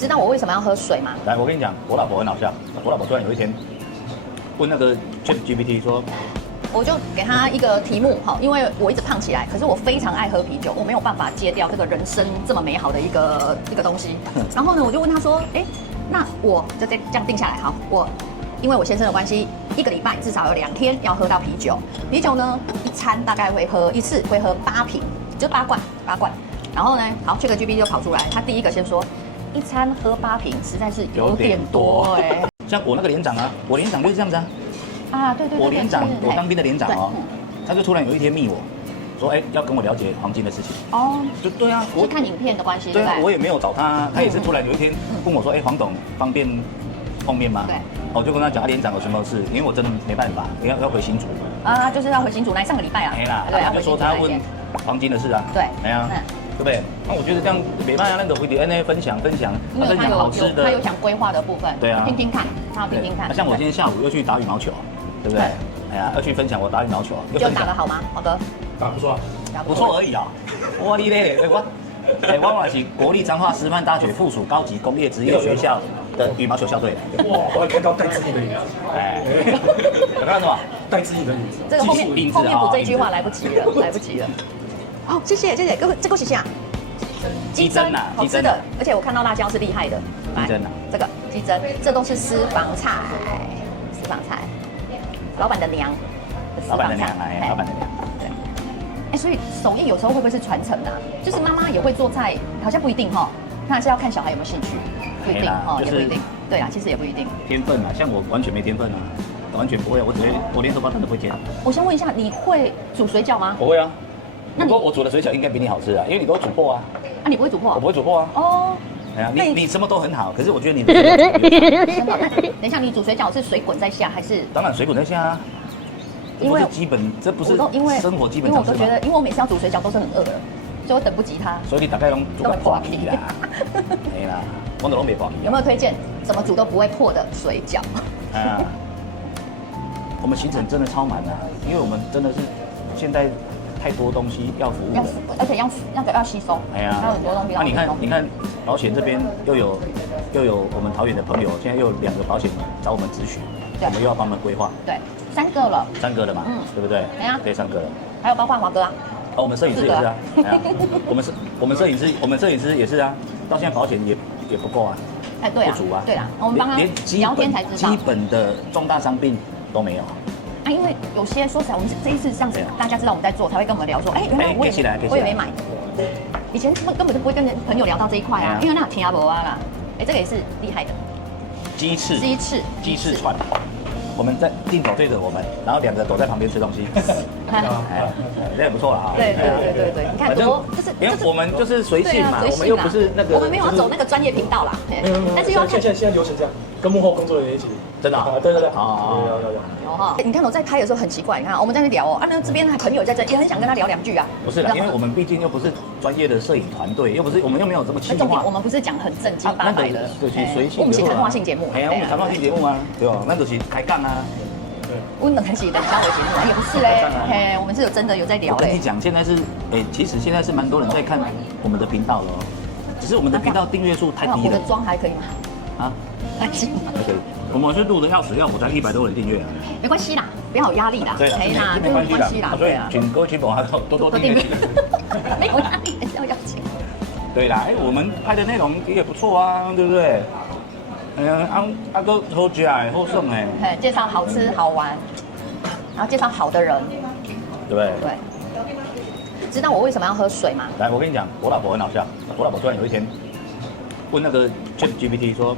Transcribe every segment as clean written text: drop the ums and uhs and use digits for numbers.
知道我为什么要喝水吗？来，我跟你讲，我老婆很好笑。我老婆突然有一天问那个 ChatGPT 说，我就给他一个题目，好，因为我一直胖起来，可是我非常爱喝啤酒，我没有办法戒掉这个人生这么美好的一个东西。然后呢，我就问他说，那我就这样定下来，好，因为我先生的关系，一个礼拜至少有2天要喝到啤酒。啤酒呢，一餐大概一次会喝8瓶，就8罐。然后呢，好，ChatGPT 就跑出来，他第一个先说，一餐喝8瓶实在是有点多哎。像我那个连长啊，我连长就是这样子啊。啊，对，我连长，我当兵的连长哦，他就突然有一天密我，说要跟我了解黄金的事情。哦，就对啊，是看影片的关系。对啊，我也没有找他，他也是突然有一天问我说，黄董方便碰面吗？对，我就跟他讲，连长有什么事，因为我真的没办法，要回新竹。啊，就是要回新竹来上个礼拜啊。没啦，对啊，就说他问黄金的事啊。对，哎呀，对不对？那我觉得这样没办法，那个回点分享，分享好吃的。他有讲规划的部分，对啊，听听看，他听听看。像我今天下午又去打羽毛球。对不对？哎呀，要去分享我打羽毛球，就打得好吗，豪哥？打不错，不错而已啊。哇你嘞，我是国立彰化师范大学附属高级工业职业学校的羽毛球校队。哇，我还看到戴志颖的影子。哎，有看到什么？戴志颖的影子。这个后面补这句话来不及了，来不及了。好，谢谢，这个谢谢啊。鸡胗啊，好吃的，而且我看到辣椒是厉害的。鸡胗啊，这个鸡胗，这都是私房菜。老板的娘，老板的娘，对，所以手艺有时候会不会是传承的？就是妈妈也会做菜，好像不一定哈，那还是要看小孩有没有兴趣，不一定哈，也不一定。对啊，其实也不一定。天分啊，像我完全没天分啊，完全不会，我连手把蛋都不会煎。我先问一下，你会煮水饺吗？我会啊。那我煮的水饺应该比你好吃啊，因为你都煮破啊。啊，你不会煮破？我不会煮破啊。哦。哎呀，你什么都很好，可是我觉得你的等一下，你煮水饺是水滚在下还是？当然水滚在下啊，因为基本这不是生活基本常识吗？因为我都觉得，因为我每次要煮水饺都是很饿的，所以我等不及它。所以你大概都会破皮啦，没啦，我都没破皮。有没有推荐怎么煮都不会破的水饺？啊，我们行程真的超满啊，因为我们真的是现在。太多东西要服务，而且要吸收。哎呀，还有很多东西要吸收。你看，保险这边又有我们桃园的朋友，现在又有2个保险找我们咨询，我们又要帮他们规划。对，3个了。3个了嘛，对不对？哎呀，对，3个了。还有包括华哥啊。我们摄影师也是啊。我们摄影师也是啊，到现在保险也不够啊。哎，对啊。不足啊。对啊，我们帮他聊天才知道。基本的重大伤病都没有。啊，因为有些说实在，我们这一次这样子，大家知道我们在做，才会跟我们聊说，原来我也没买。以前根本就不会跟朋友聊到这一块啊，因为那听不啊啦。这个也是厉害的。鸡翅串，我们在镜头对着我们，然后2个躲在旁边吃东西。这也不错了啊。对，你看多就是，因为我们就是随性嘛，我们又不是那个，我们没有要走那个专业频道啦。但是要看现在流程这样，跟幕后工作人员一起。真的啊？对，有哈。你看我在拍的时候很奇怪，你看我们在那聊那这边还朋友在这，也很想跟他聊2句啊。不是啦，因为我们毕竟又不是专业的摄影团队，我们又没有这么企划。我们不是讲很正经八百的，就是随性。我们是谈话性节目。哎呀，我们谈话性节目啊，对吧？那就是开杠啊。我们很喜欢稍微节目，也不是嘞。我们是真的有在聊。我跟你讲，现在是其实现在是蛮多人在看我们的频道了，只是我们的频道订阅数太低了。我的妆还可以吗？啊，还行。可以。我们是录的要死要活，才100多人订阅啊。没关系啦，不要有压力啦。对啦，没关系啦。所以请各位亲朋好友多订阅。没有压力，还是要邀请。对啦，我们拍的内容也不错啊，对不对？阿哥好吃哎，好爽哎。介绍好吃好玩，然后介绍好的人，对不对？对。知道我为什么要喝水吗？来，我跟你讲，我老婆很好笑。我老婆突然有一天问那个 ChatGPT 说。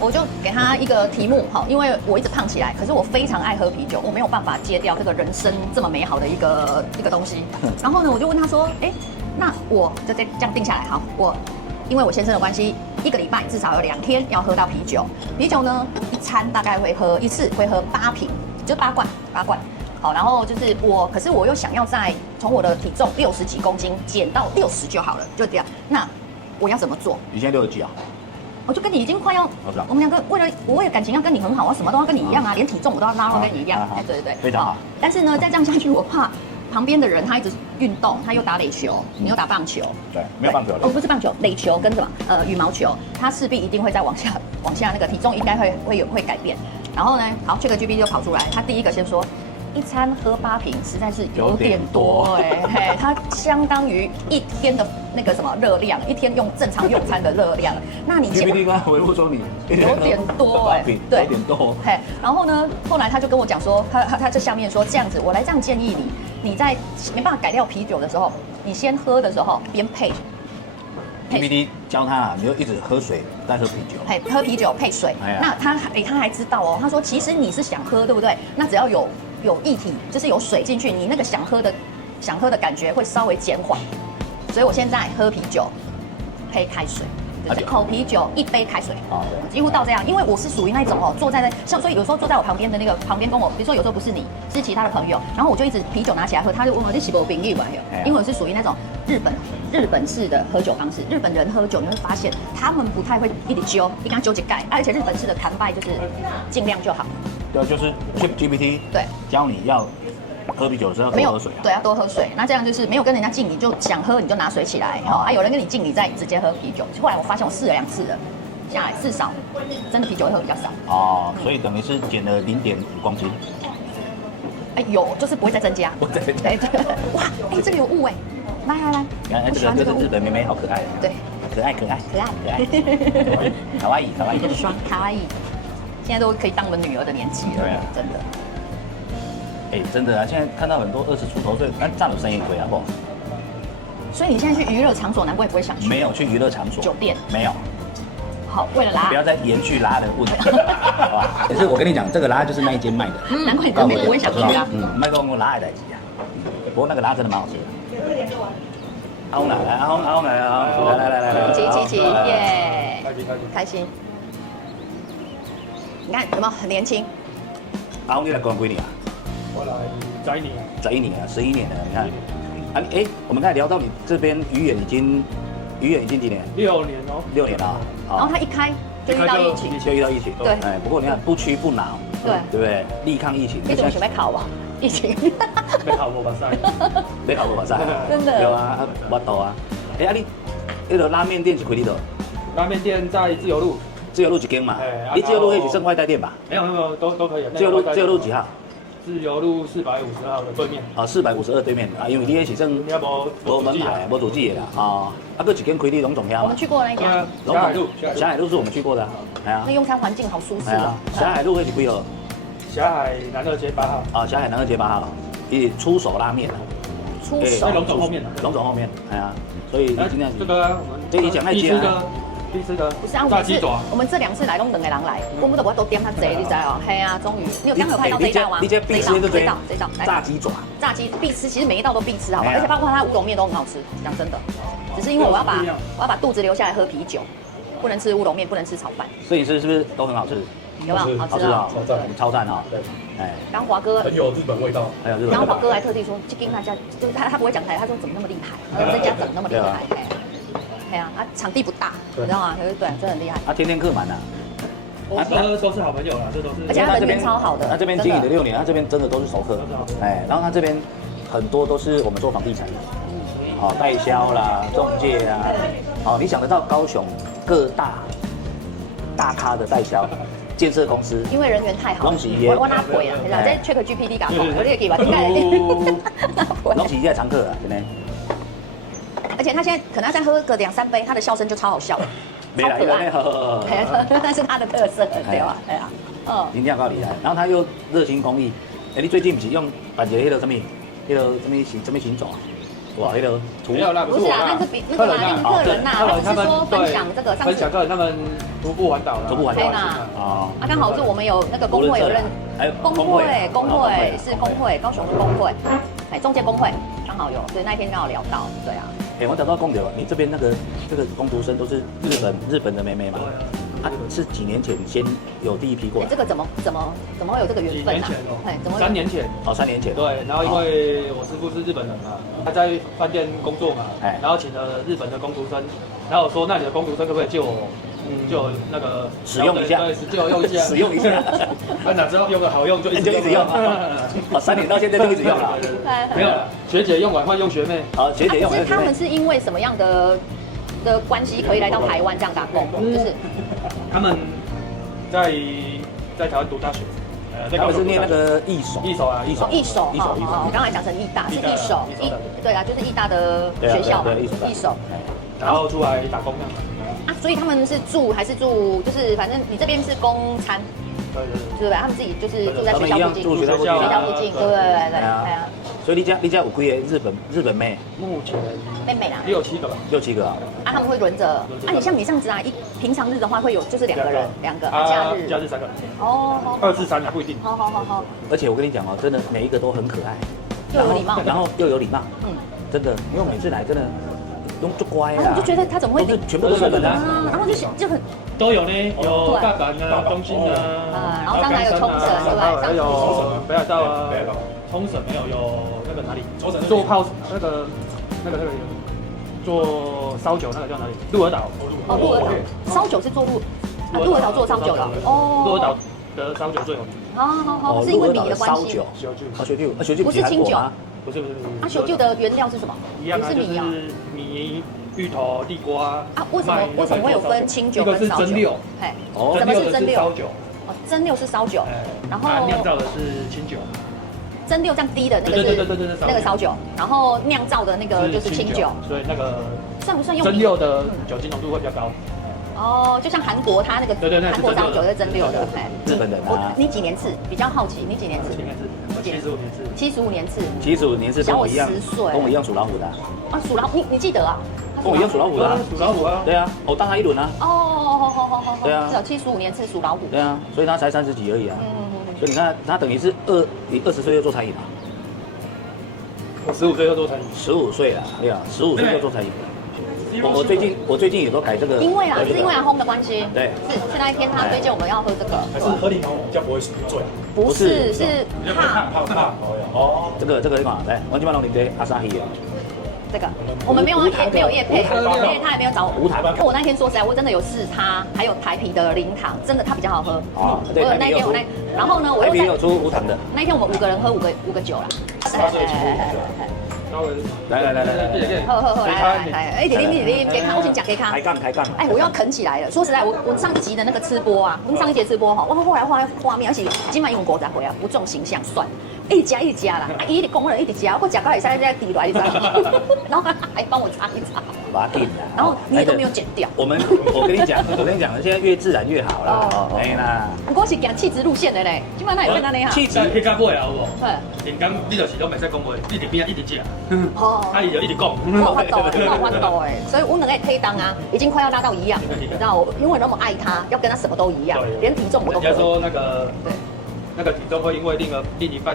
我就给他一个题目，好，因为我一直胖起来，可是我非常爱喝啤酒，我没有办法戒掉这个人生这么美好的一个东西。然后呢，我就问他说，那我就这样定下来，好，因为我先生的关系，一个礼拜至少有2天要喝到啤酒。啤酒呢，一餐大概一次会喝8瓶，就8罐。好，然后就是可是我又想要从我的体重60几公斤减到60就好了，就这样。那我要怎么做？你现在60几啊？我就跟你已经快要，我们2个为了感情要跟你很好，我什么都要跟你一样啊，连体重我都要拉到跟你一样。对，非常好。但是呢，再这样下去，我怕旁边的人他一直运动，他又打垒球，你又打棒球，对，没有棒球哦，不是棒球，垒球跟什么羽毛球，他势必一定会再往下那个体重应该会改变。然后呢，好，ChatGPT 就跑出来，他第一个先说。一餐喝8瓶实在是有点多嘿，它相当于1天的那个什么热量，1天用正常用餐的热量。那你 GPT 刚回复说你有点多对，有点多。嘿，然后呢，后来他就跟我讲说，他这下面说这样子，我来这样建议你在没办法改掉啤酒的时候，你先喝的时候边配。GPT 教他，你就一直喝水，再喝啤酒。嘿，喝啤酒配水。那他还知道哦，他说其实你是想喝，对不对？那只要有液体，就是有水进去，你那个想喝的感觉会稍微减缓。所以我现在喝啤酒配开水，就是口啤酒1杯开水，几乎到这样。因为我是属于那一种哦，坐在那像，所以有时候坐在我旁边的那个旁边跟我，比如说有时候不是你，是其他的朋友，然后我就一直啤酒拿起来喝，他就问我你是不是朋友嘛？因为我是属于那种日本式的喝酒方式，日本人喝酒你会发现他们不太会一直揪，一刚揪几盖，而且日本式的干拜就是尽量就好。对，就是 GPT 对教你要喝啤酒的时候多喝水对啊，多喝水。那这样就是没有跟人家敬，你就想喝你就拿水起来，有人跟你敬，你再直接喝啤酒。后来我发现我试了2次了，下来至少真的啤酒会喝比较少。哦，所以等于是减了0.5公斤。有，就是不会再增加。不会再增加。哇，这个有雾哎，来，这个日本妹妹好可爱。对，可爱。卡哇伊。双卡哇伊。现在都可以当我们女儿的年纪了，对啊，真的。真的啊！现在看到很多20出头岁，那占了生意亏啊，不？所以你现在去娱乐场所，难怪不会想去。没有去娱乐场所，酒店没有。好，为了拉，不要再延续拉的问题，好吧？可是我跟你讲，这个拉就是那一间卖的。难怪你真的不会想去啊。卖给我拉的代志啊。不过那个拉真的蛮好吃的。阿红来，来，起，耶！开心。你看有没有很年轻？阿红，你来关几年啊？我来11年，11年了，你看。我们刚才聊到你这边鱼眼已经几年？6年哦。6年了。然后他一开就遇到疫情，对。不过你看不屈不挠，对不对？力抗疫情。你怎么准备考啊？疫情。没考过吧赛？没考过吧赛？真的。有啊，我懂啊。你那个拉面店是开伫倒？拉面店在自由路。自由路一间嘛，你自由路可以去盛快带店吧？没有，都可以。自由路几号？自由路450号的对面。452对面啊，因为你那是正无门牌、无主记的啦啊。还一间开伫龙总遐嘛。我们去过那一家。霞海路是我们去过的，那用餐环境好舒适啊。霞海路那是几号？霞海南2街8号。啊，霞海南2街8号，是出手拉面啊。出手。龙总后面。龙总后面，所以尽量。这个我们这你讲那家。必吃的不是啊，我们这2次来都2个人来，我们都我都点他贼，你知道？嘿啊，终于，你有刚好拍到这一道吗？你这必吃对不对？这道炸鸡爪，炸鸡必吃，其实每一道都必吃，好吧？而且包括它乌龙面都很好吃，讲真的，只是因为我要把肚子留下来喝啤酒，不能吃乌龙面，不能吃炒饭。所以是不是都很好吃？有没有好吃啊？超赞啊！对，刚华哥很有日本味道，刚华哥还特地说，这间那家就是他不会讲台，他说怎么那么厉害？这家怎么那么厉害？场地不大，你知道吗？对，真的很厉害。天天客满啊。都是好朋友啦，这都是。而且他人缘超好的。他这边经营了6年，他这边真的都是熟客。然后他这边很多都是我们做房地产的，代销啦、中介啊，你想得到高雄各大咖的代销。建设公司，因为人缘太好，我拿赔啊，在 ChatGPT 搞，我这个给吧，应该。拢是在常客啊，真的。而且他现在可能要再喝个2、3杯，他的笑声就超好笑，超可爱。那是他的特色，对吧？对啊，一定要够厉害。然后他又热心公益，你最近不是用办一个什么行走啊？哇，那个没有啦，不是啊，那是比那个客人呐，他不是说分享这个，分享客人他们徒步环岛，对啦，刚好是我们有那个工会有认，工会是工会，高雄的工会，中介工会刚好有，所以那一天刚好聊到，对啊。我讲到公牛，你这边这个工读生都是日本的妹妹嘛？是几年前先有第一批过来。这个怎么会有这个缘分啊？怎么3年前？3年前。对，然后因为我师傅是日本人嘛，他在饭店工作嘛，然后请了日本的工读生，然后我说那你的工读生可不可以借我就有那个使用一下对，就用一下，使用一下，那哪知道用的好用就一直就一直用。哦，3年到现在就一直用了。对，没有了，学姐用完换用学妹。好，学姐用完学妹可是他们。是因为什么样的关系可以来到台湾这样打工？就是他们在台湾读大学，他们是念那个艺手，一手啊，一手，艺手，我刚才讲成艺大是艺手，对啊，就是艺大的学校嘛，艺手。然后出来打工这样。啊，所以他们是住还是住？就是反正你这边是公餐，对，对不对？他们自己就是住在学校附近，住学校附近，对对啊。所以你家有几个日本妹？目前妹妹啦6、7个吧。 6、7个啊。啊，他们会轮着。啊，你像你这样子啊，平常日的话会有就是2个人，2个，假日3个。哦，2至3啊，不一定。好。而且我跟你讲哦，真的每一个都很可爱，又有礼貌，然后又有礼貌，嗯，真的，因为我每次来真的都乖啊。然后你就觉得他怎么会全部都是日本人啊？然后就很都有呢，有大阪啊、东京啊，然后刚才有冲绳，对吧？还有北海道啊，冲绳没有，有那个哪里？做泡那个做烧酒那个叫哪里？鹿儿岛。哦，鹿儿岛烧酒是做鹿儿岛做烧酒的哦。鹿儿岛的烧酒最有名。好，是因为米的关系。烧酒不是清酒吗？不是。啊，烧酒的原料是什么？一样啊，是米啊。米、芋头、地瓜。啊，为什么会有分清酒跟烧酒？这个是蒸馏。嘿，什么是蒸馏？烧酒。哦，蒸馏是烧酒，然后酿造的是清酒。蒸馏这样滴的那个是那个烧酒，然后酿造的那个就是清酒，所以那个算不算用蒸馏的酒精浓度会比较高？哦，就像韩国它那个韩国烧酒是蒸馏的，日本人啊。你几年次？比较好奇，你几年次？75年次。75年次，小我10岁，跟我一样属老虎的。啊，属老虎，你记得啊？跟我一样属老虎的。属老虎啊？对啊，我当他一轮啊。哦，好。对啊，是75年次属老虎。对啊，所以他才30几而已啊。所以你看，他等于是你20岁就做餐饮了。我15岁就做餐饮。15岁了，对啊，15岁就做餐饮。我最近也都改这个。因为是因为阿轰的关系。对。是那一天他推荐我们要喝这个。还是喝柠檬比较不会醉？不是，是怕。哦。这个你看，来，我今晚弄你杯阿萨希哦。这个我们没有业配，因为他也没有找无糖。我那天说实在，我真的有试它，还有台啤的零糖，真的它比较好喝。哦，对，那天然后呢，我台啤有出无糖的。那天我们5个人喝5个酒啦。来，喝，来，一点，给看，我先讲给看。抬杠。哎，我要啃起来了。说实在，我上一集的那个吃播啊，我们上一节吃播哈，我后来画面，而且今晚用500回啊，不重形象算。一直加啦，一直工人一直加，我加到也在滴来，你知道吗？然后还帮我擦一擦，把它定了。然后你也都没有剪掉。我跟你讲，现在越自然越好了。哦，哎啦，我是走气质路线的嘞，今晚那也变那样。气质去到尾啊，有无？对。人工你就是都袂使讲话，一直边一直食。哦。他就一直讲。我发抖哎，所以我两个配档啊，已经快要拉到一样，你知道我因为那么爱他，要跟他什么都一样，连体重我都。人家说那个对。那个体重会因为另一半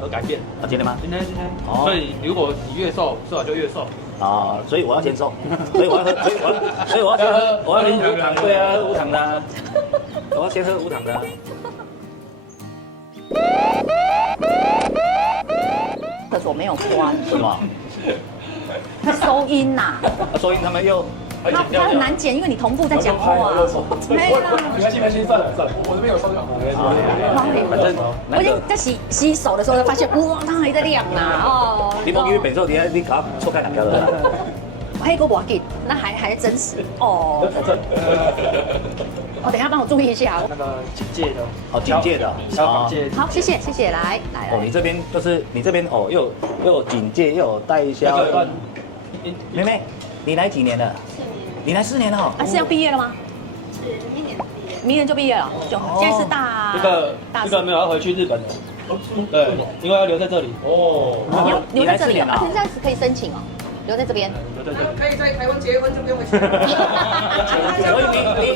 而改变。啊，今天吗？今天。哦。所以如果你越瘦，瘦了就越瘦。啊，所以我要先瘦，所以我要先喝，我要喝无糖，对啊，喝无糖的，我要先喝无糖的。厕所没有关。为什么？收音呐。收音他们又。它很难剪，因为你同步在讲话。没啦，没关系，算了，我这边有收就好。反正我已经在洗手的时候才发现，哇，它还在亮呐哦。你莫以为每次你搞错开两条的。黑锅不要紧，那还真实哦。等一下帮我注意一下。那个警戒的，警戒的，消防戒。好，谢谢，来。哦，你这边就是你这边哦，又有警戒，又有代销。妹妹，你来几年了？你来4年了。啊，是要毕业了吗？是明年毕业。明年就毕业了，现在是大。这个没有要回去日本的。对，因为要留在这里。哦。你留在这里啊？现在可以申请哦。留在这边，可以在台湾结婚就不用回去。所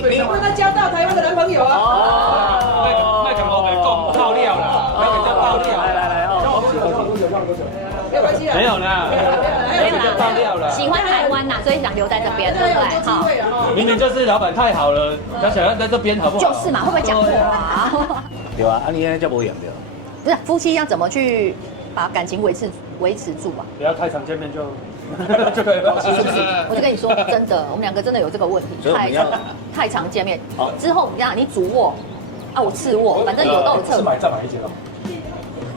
以你帮他交到台湾的男朋友啊。哦，麦克我们讲爆料啦，麦克叫爆料。来没有关系啦。没有啦，没有啦，爆料了。喜欢台湾呐，所以想留在这边，对不对？好。明明就是老板太好了，他想要在这边，好不好？就是嘛，会不会讲话？对啊，你现在叫无用对。不是夫妻要怎么去把感情维持住啊？不要太常见面就。就可以了。我就跟你说，真的，我们两个真的有这个问题，所以我们要太常见面好。之后你看，你主卧啊，我次卧，反正有都有厕所。再买一间了。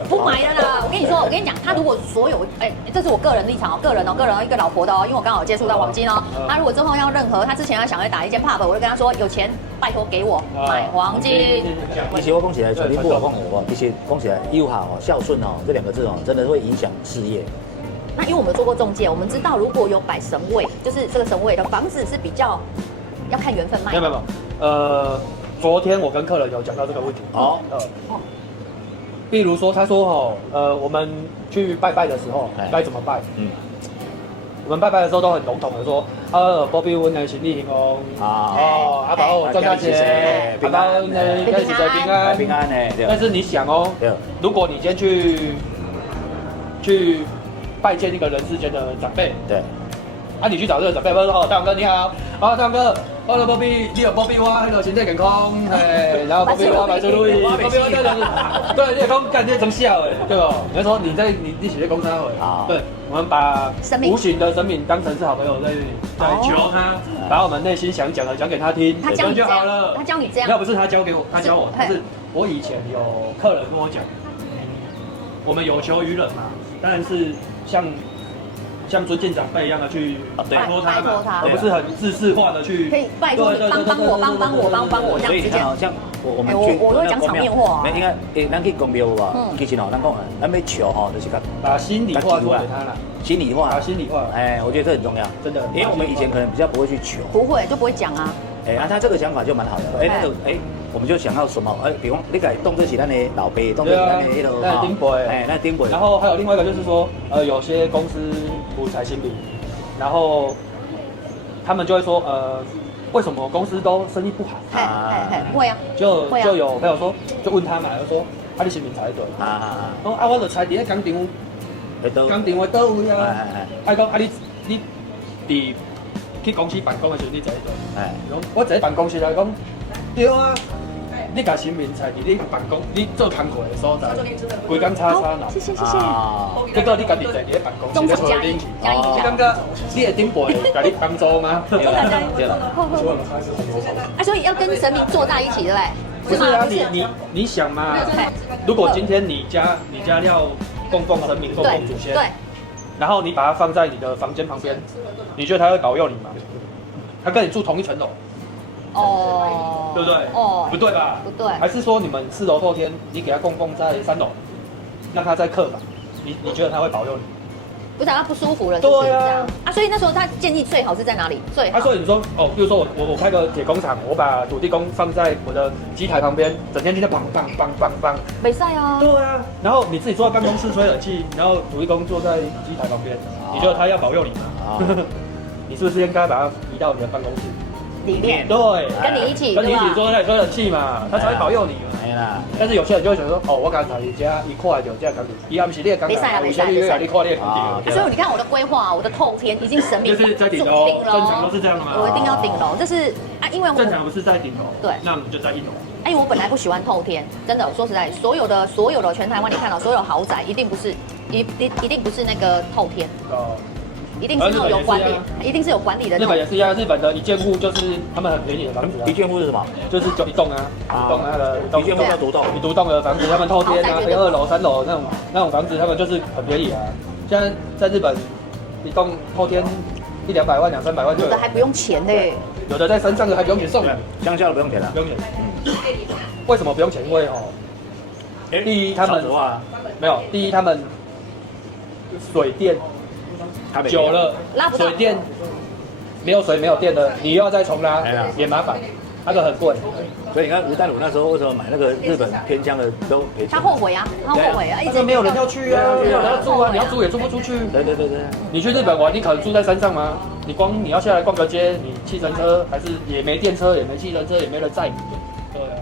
不买了啦！我跟你说，我跟你讲，他如果所有，这是我个人立场哦，个人一个老婆的哦，因为我刚好有接触到黄金哦。他如果之后要任何，他之前要想要打一间 pub， 我就跟他说，有钱拜托给我买黄金。其实我讲起来，像你不好讲的话，其实讲起来友好哦、孝顺哦这两个字哦，真的会影响事业。那因为我们做过中介，我们知道如果有摆神位，就是这个神位的房子是比较要看缘分卖。没有，昨天我跟客人有讲到这个问题。好，比如说他说我们去拜拜的时候该怎么拜？我们拜拜的时候都很笼统的说，保庇我们的行李行哦，阿宝我赚大钱，阿宝呢开始在平安，平安呢。但是你想哦，如果你今天去拜见一个人世间的长辈，对，你去找这个长辈，说大王哥你好，大王哥。我的保庇，你有保庇我，那个身体健康，然后保庇我百事如意，保庇我这样子，对，你讲干这真笑哎，对吧？你说你写在公司会，对，我们把无形的神明当成是好朋友在求他，把我们内心想讲的讲给他听，他教你就好了。他教你这样，要不是他教给我，他教我，但是我以前有客人跟我讲，我们有求于人嘛，当然是像尊敬长辈一样的去拜托他嘛，而不是很自式化的去。可以拜托你帮我这样子讲。好像我们我都讲场面话。应该咱去公庙啊，其实哦，咱讲咱要求吼，就是把心里话说给他了。心里话，心里话。我觉得这很重要，真的。因为我们以前可能比较不会去求，不会就不会讲啊。他这个想法就蛮好的。我们就想要什么？比方你改动这起咱的老辈，动这起咱的那个丁辈，那丁辈。然后还有另外一个就是说，有些公司不财新品，然后他们就会说，为什么公司都生意不好？会啊，就有朋友说，就问他嘛，就说，你新品才对我就才伫咧工厂的倒位啊，讲你伫去公司办公的时候，你坐喺我坐喺办公室来讲，对啊，你甲新民才伫你办公，你做工课的所在，规工叉叉闹。谢谢。结果你家己坐伫咧办公室咧吹冷气，你感觉你的顶辈甲你帮助吗？对了。所以要跟神明坐在一起，对不对？不是啊，你想嘛，如果今天你家要供奉神明、供奉祖先，对，然后你把它放在你的房间旁边，你觉得他会保佑你吗？他跟你住同一层楼，对不对？不对吧？不对。还是说你们4楼透天，你给他供奉在3楼，那他在客房，你觉得他会保佑你？不是他不舒服了，对啊。所以那时候他建议最好是在哪里？最好。所以你说比如说我开个铁工厂，我把土地公放在我的机台旁边，整天就在梆。没晒啊。对啊。然后你自己坐在办公室吹冷气，然后土地公坐在机台旁边，你觉得他要保佑你吗？你是不是应该把他移到你的办公室里面？对，跟你一起坐在吹冷气嘛，他才会保佑你嘛。但是有些人就会想说，我刚才家一块就这样讲，伊也不是你的工厂，有些你看你看你的工所以你看我的规划，我的透天已经神明就是在顶楼，正常都是这样的嘛。我一定要顶楼，这是因为正常不是在顶楼，对，那我们就在1楼。因为我本来不喜欢透天，真的，说实在，所有的全台湾你看到所有豪宅，一定不是那个透天。一定是那种有管理，一定是有管理的。日本也是一样，日本的一间户就是他们很便宜的房子。一间户是什么？就是就一栋啊，一栋那个一间户叫独栋，独栋的房子，他们透天啊，可以2楼、3楼那种房子，他们就是很便宜啊。现在在日本，一栋透天100-200万、200-300万就有的还不用钱嘞，有的在山上的还不用钱送的，乡下的不用钱了，不用钱。为什么不用钱？因为第一他们没有，第一他们水电。久了，水电没有水没有电的，你又要再重拉，也麻烦，那个很贵。所以你看吴淡如那时候为什么买那个日本偏乡的都赔钱？他后悔啊，一直没有人要去啊，没有人要住啊，你要租也租不出去。对。你去日本玩，你可能住在山上吗？你要下来逛个街，你汽车还是也没电车，也没汽车，也没人载你。对啊。